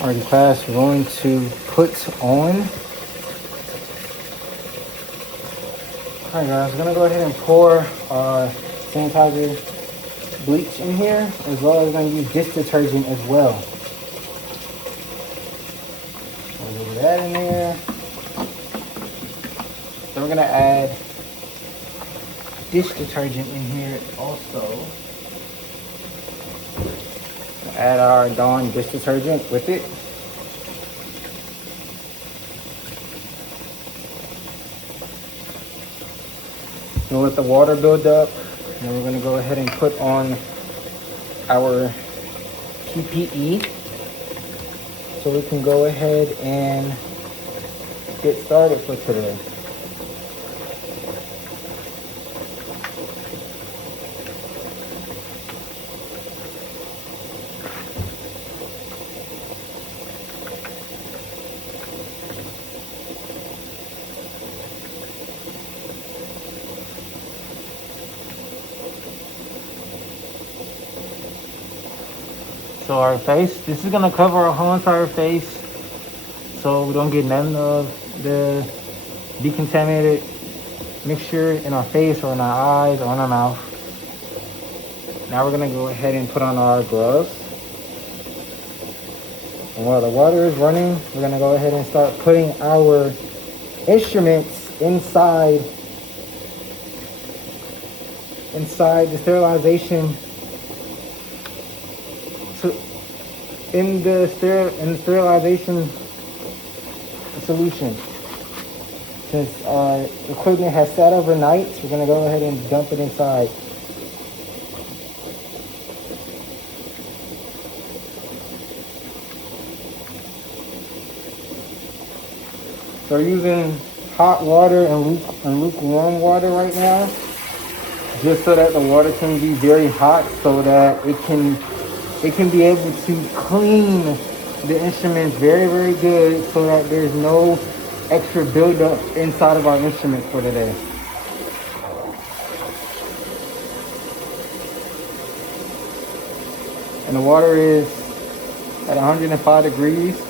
Alrighty, class, we're going to put on. Alright guys, we're gonna go ahead and pour our sanitizer bleach in here, as well as we're gonna use dish detergent as well. A little bit of that in there. Then we're gonna add dish detergent in here also. Add our Dawn dish detergent with it. We'll let the water build up. And then we're gonna go ahead and put on our PPE so we can go ahead and get started for today. So our face, this is gonna cover our whole entire face so we don't get none of the decontaminated mixture in our face or in our eyes or in our mouth. Now we're gonna go ahead and put on our gloves. And while the water is running, we're gonna go ahead and start putting our instruments inside the sterilization in the sterilization solution. Since our equipment has sat overnight, we're gonna go ahead and dump it inside. So we're using hot water and lukewarm water right now, just so that the water can be very hot, so that it can be able to clean the instruments very, very good, so that there's no extra buildup inside of our instruments for today. And the water is at 105 degrees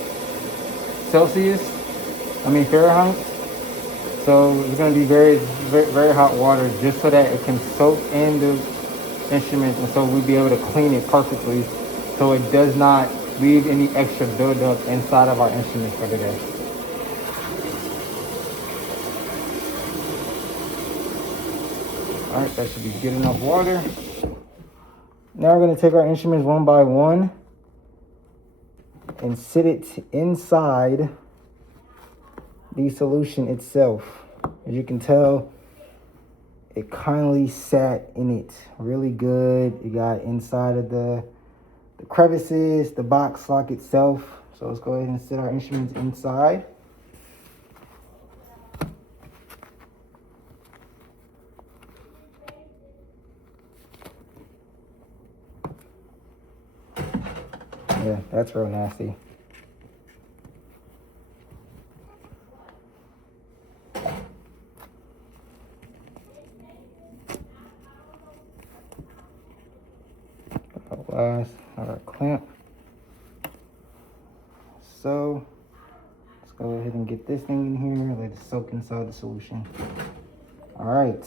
Fahrenheit. So it's going to be very, very, very hot water, just so that it can soak in the instruments, and so we'll be able to clean it perfectly, so it does not leave any extra buildup inside of our instruments for today. All right, that should be good enough water. Now we're going to take our instruments one by one and sit it inside the solution itself. As you can tell, it kindly sat in it really good. You got inside of the crevices, the box lock itself. So let's go ahead and sit our instruments inside. Yeah, that's real nasty. Our clamp. So let's go ahead and get this thing in here, let it soak inside the solution. All right.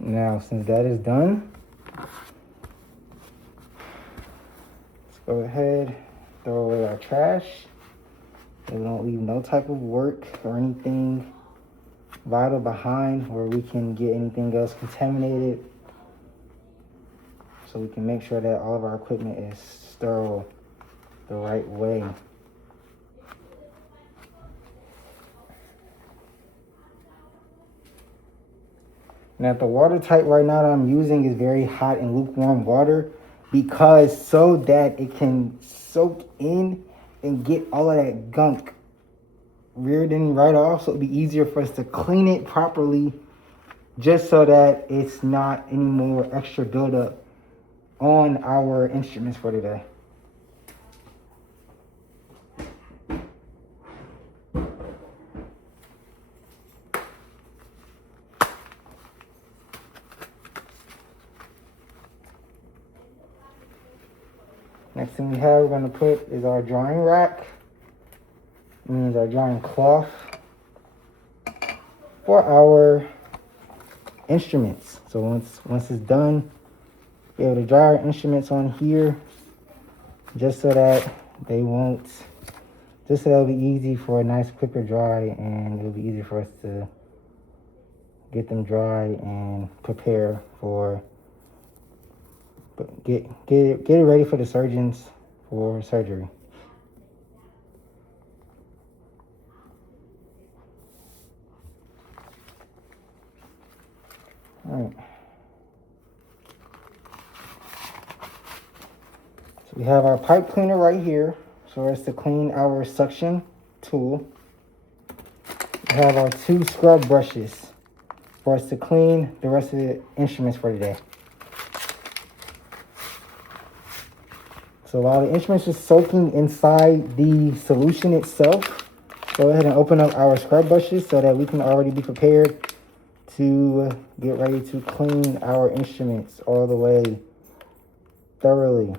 Now, since that is done, let's go ahead, throw away our trash. We don't leave no type of work or anything vital behind where we can get anything else contaminated, so we can make sure that all of our equipment is sterile the right way. Now the water type right now that I'm using is very hot and lukewarm water, because so that it can soak in and get all of that gunk reared in right off, so it'd be easier for us to clean it properly, just so that it's not any more extra buildup on our instruments for today. Next thing we have, we're going to put is our drying rack. It means our drying cloth for our instruments. So once it's done, be able to dry our instruments on here, just so that it'll be easy for a nice quicker dry, and it'll be easy for us to get them dry and prepare for get it ready for the surgeons for surgery. All right. So we have our pipe cleaner right here, so as to clean our suction tool. We have our 2 scrub brushes for us to clean the rest of the instruments for today. So while the instruments are soaking inside the solution itself, go ahead and open up our scrub brushes so that we can already be prepared to get ready to clean our instruments all the way thoroughly.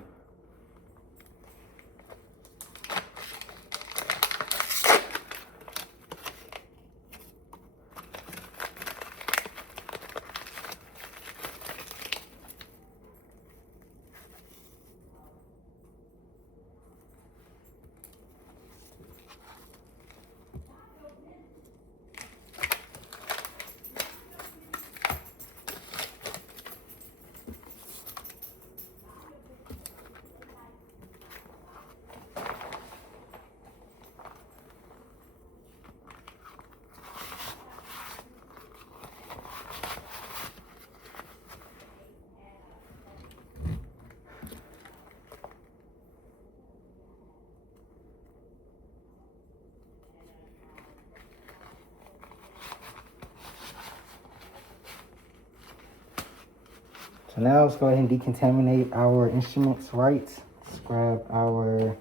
So now let's go ahead and decontaminate our instruments, right? Let's grab our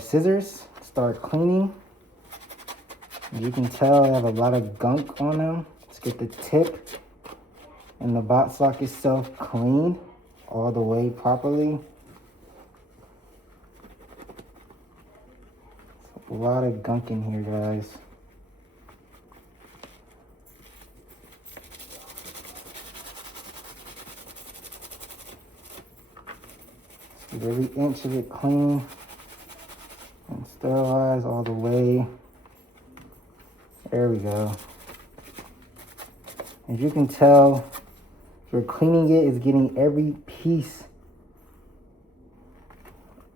scissors, start cleaning. As you can tell, I have a lot of gunk on them. Let's get the tip and the bot sock itself clean all the way properly. A lot of gunk in here, guys. Get every inch of it clean and sterilize all the way. There we go. As you can tell, as we're cleaning it, it's getting every piece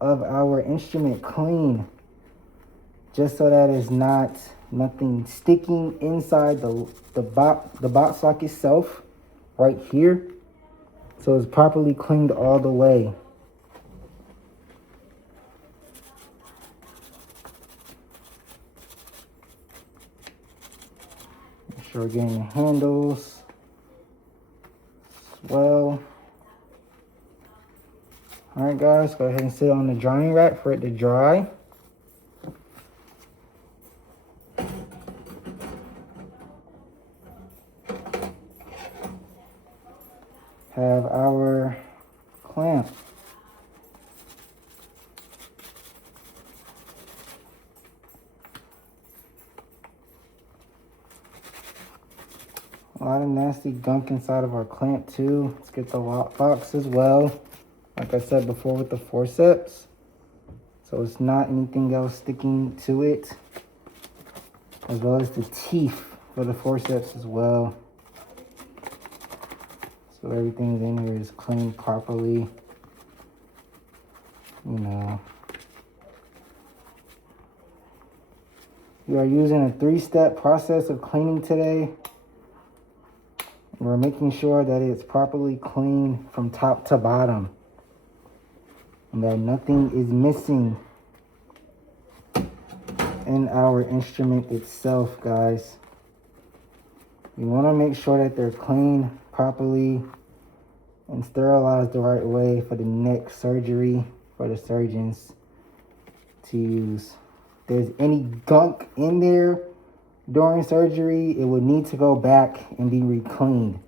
of our instrument clean, just so that it's nothing sticking inside the bot sock itself right here. So it's properly cleaned all the way. Make sure we're getting the handles as well. All right, guys, go ahead and sit on the drying rack for it to dry. Have our clamp. A lot of nasty gunk inside of our clamp too. Let's get the lock box as well. Like I said before with the forceps. So it's not anything else sticking to it. As well as the teeth for the forceps as well. So everything in here is cleaned properly. You know. We are using a 3-step process of cleaning today. We're making sure that it's properly clean from top to bottom. And that nothing is missing in our instrument itself, guys. You want to make sure that they're clean properly and sterilized the right way for the next surgery for the surgeons to use. If there's any gunk in there during surgery, it would need to go back and be re-cleaned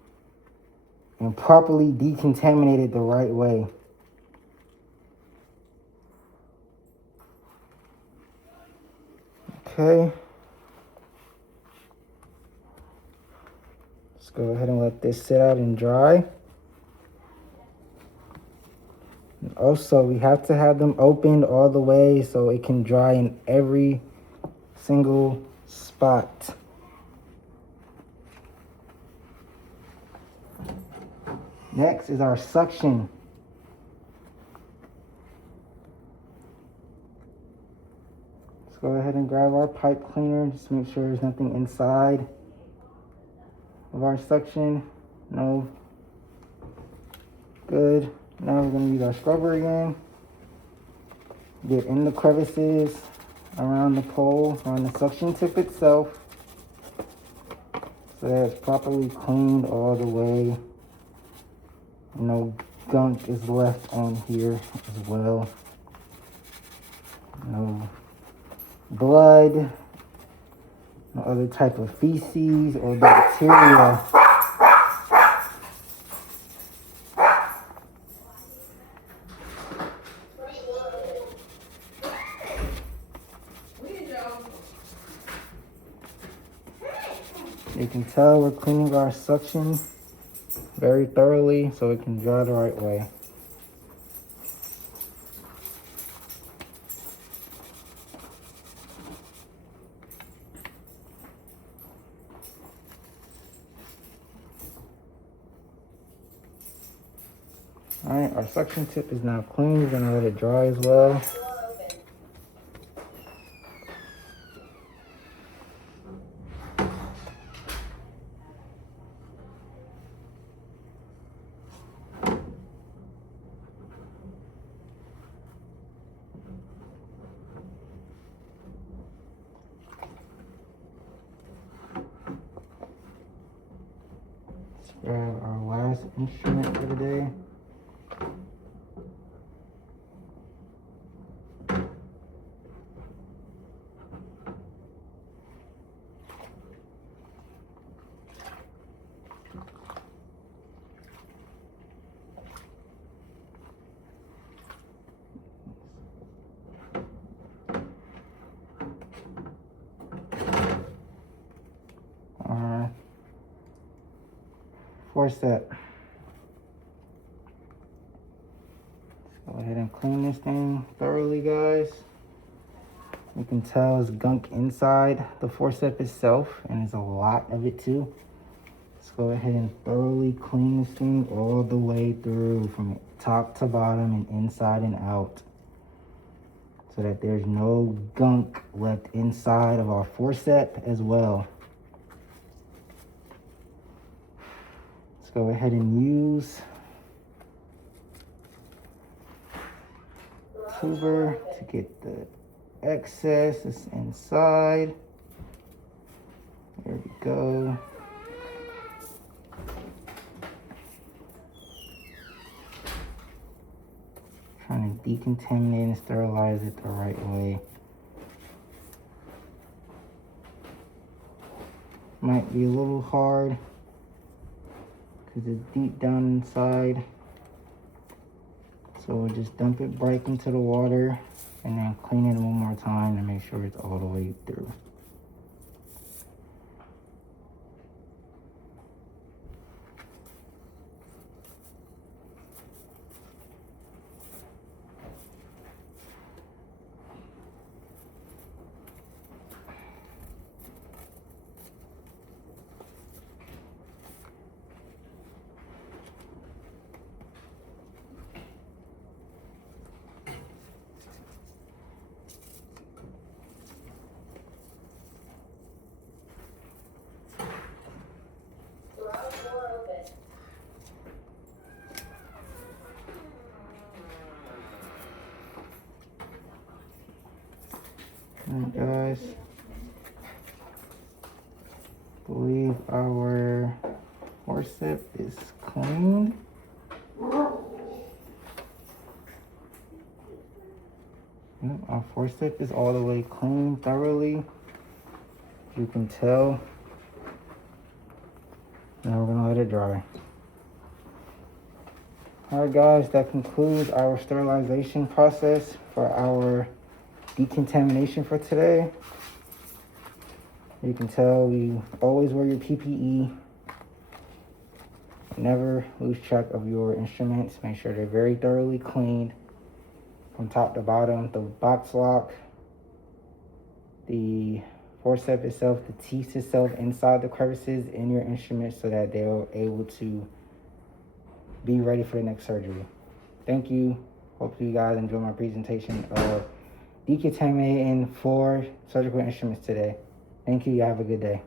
and properly decontaminated the right way. Okay. Let's go ahead and let this sit out and dry. And also, we have to have them opened all the way so it can dry in every single spot. Next is our suction. Let's go ahead and grab our pipe cleaner. Just make sure there's nothing inside of our suction. No. Good. Now we're going to use our scrubber again. Get in the crevices around the pole, around the suction tip itself, so that it's properly cleaned all the way. No gunk is left on here as well. No blood, no other type of feces or bacteria. You can tell we're cleaning our suction very thoroughly so it can dry the right way. Alright, our suction tip is now clean. We're going to let it dry as well. Grab our last instrument for the day. Forcep. Let's go ahead and clean this thing thoroughly, guys. You can tell it's gunk inside the forcep itself, and there's a lot of it too. Let's go ahead and thoroughly clean this thing all the way through, from top to bottom and inside and out, so that there's no gunk left inside of our forcep as well. Go ahead and use tuber to get the excess that's inside. There we go. Trying to decontaminate and sterilize it the right way. Might be a little hard because it's deep down inside. So we'll just dump it right into the water and then clean it one more time to make sure it's all the way through. Alright guys, believe our forcep is cleaned. Yep, our forcep is all the way clean thoroughly. You can tell. Now we're gonna let it dry. All right, guys, that concludes our sterilization process for our decontamination for today. You can tell you always wear your PPE. Never lose track of your instruments. Make sure they're very thoroughly cleaned from top to bottom. The box lock, the forceps itself, the teeth itself inside the crevices in your instruments so that they're able to be ready for the next surgery. Thank you. Hope you guys enjoy my presentation of decontaminating 4 surgical instruments today. Thank you. You have a good day.